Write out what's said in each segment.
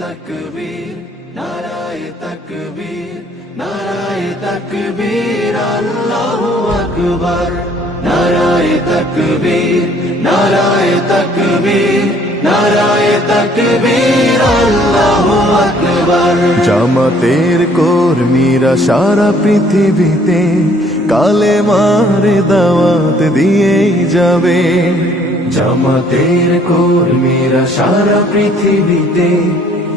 তাকবীর নারায়ে তাকবীর নারায়ে তাকবীর আল্লাহু আকবার নারায়ে তাকবীর নারায়ে তাকবীর নারায়ে তাকবীর আল্লাহু আকবার। জামাতের কর্মীরা সারা পৃথিবীতে কালেমার দাওয়াত দিয়েই যাবে। জামাতের কর্মীরা সারা পৃথিবীতে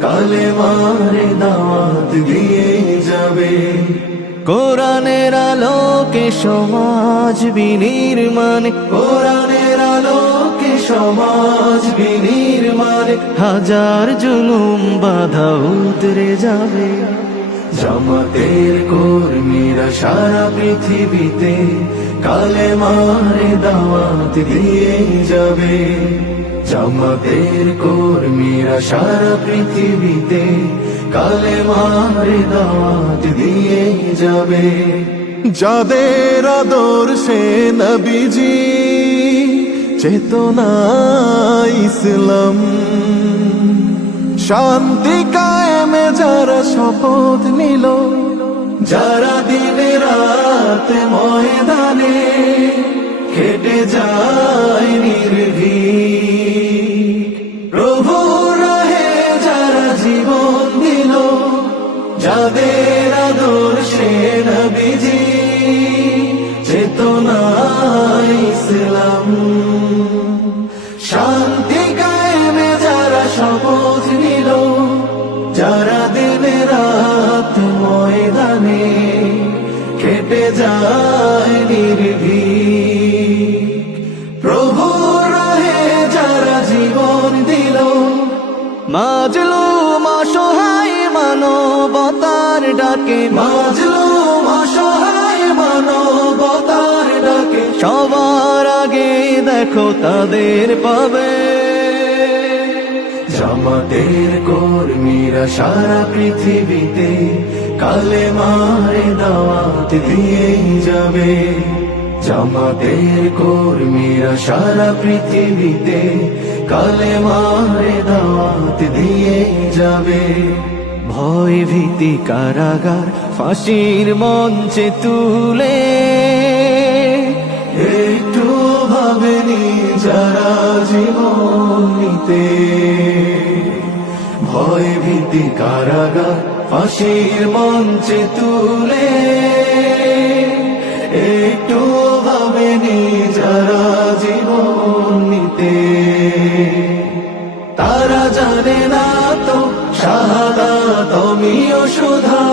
কালেমার দাওয়াত দিয়েই যাবে। কোরআনের আলোকে সমাজ বিনির্মাণ, কোরআনের আলোকে সমাজ বিনির্মাণ, হাজার জুলুম বাধা উতরে যাবে। জামাতের কর্মীরা সারা পৃথিবীতে কালেমার দাওয়াত দিয়ে যাবে। জামাতের কর্মীরা সারা পৃথিবীতে কালেমার দাওয়াত দিয়ে যাবে। যাদের আদর্শে নবীজি চেতনা ইসলাম, শান্তি কায়েমে যারা শপথ নিল, যারা দিনে রাত ময়দানে খেটে যায় নির্ভীক, প্রভু রাহে যারা জীবন দিল, যাদের আদর্শে নবীজি চেতনা ইসলাম, শান্তি কায়েমে যারা শপথ নিল, যারা দিনে রাত ময়দানে খেটে যায় নির্ভীক, প্রভু রাহে যারা জীবন দিল, মাজলুম অসহায় মানবতার ডাকে, মাজলুম অসহায় মানবতার ডাকে, সবার আগে দেখো তাদের পাবে। জামাতের কর্মীরা সারা পৃথিবীতে কালেমার দাওয়াত দিয়ে যাবে। জামাতের কর্মীরা সারা পৃথিবীতে কালেমার দাওয়াত দিয়ে যাবে। ভয় ভীতি কারাগার ফাঁসির মঞ্চে তুলে, একটু ভাবেনি যারা জীবন নিতে, ভয় ভীতি কারাগার ফাঁসির মঞ্চে তুলে, একটু ভাবেনি যারা জীবন নিতে, তারা জানে না তো শাহাদাত আমিও সুধা।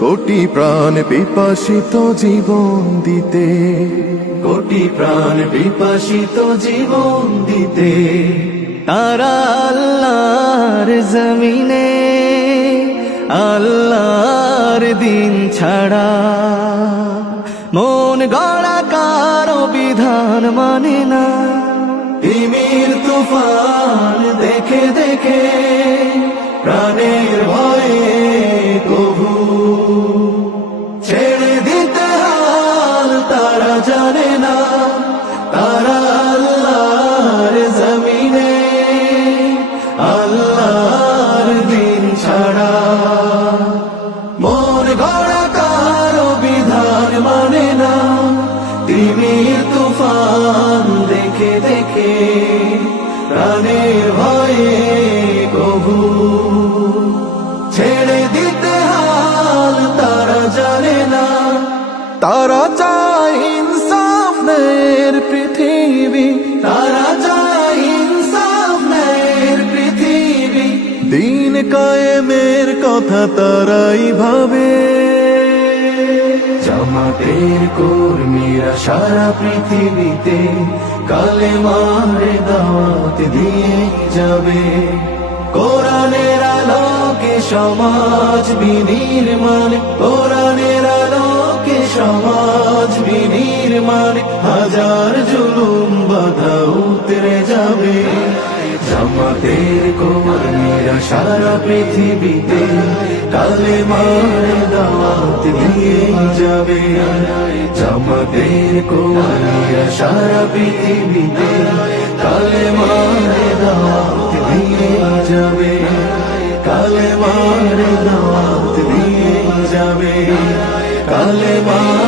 কোটি প্রাণ পিপাসিত জীবন দিতে, কোটি প্রাণ বিপাসিত জীবন দিতে, তারা আল্লাহর জমিনে আল্লাহর দিন ছাড়া মন গড়া কারো বিধান মানে না। তিমির তুফান দেখে দেখে প্রাণের ভয়ে কবু ছেড়ে দিতে হাল তারা জানে না। তারা আল্লাহর জমিনে আল্লাহর দিন ছাড়া মন গড়া কারো বিধান মানে না। তিমির তুফান দেখে দেখে প্রাণের ভয়ে কবু ছেড়ে দিতে হাল তারা জানে না। তারা চায় ইনসাফ ন্যায়ের পৃথিবী, তারা চায় ইনসাফ ন্যায়ের পৃথিবী, দিন কায়েমের কথা তারাই ভাবে। জামাতের কর্মীরা সারা পৃথিবীতে কালেমার দাওয়াত দিয়ে যাবে। কোরআনের আলোকে সমাজ বিনির্মাণ, কোরআনের আলোকে সমাজ বিনির্মাণ, হাজার জুলুম বাধা উতরে যাবে। জামাতের কর্মীরা সারা পৃথিবীতে কালেমার দাওয়াত দিয়ে যাবে। জামাতের কর্মীরা সারা পৃথিবীতে কালেমার দাওয়াত দিয়ে যাবে, কালেমার দাওয়াত দিয়ে যাবে, কালেমার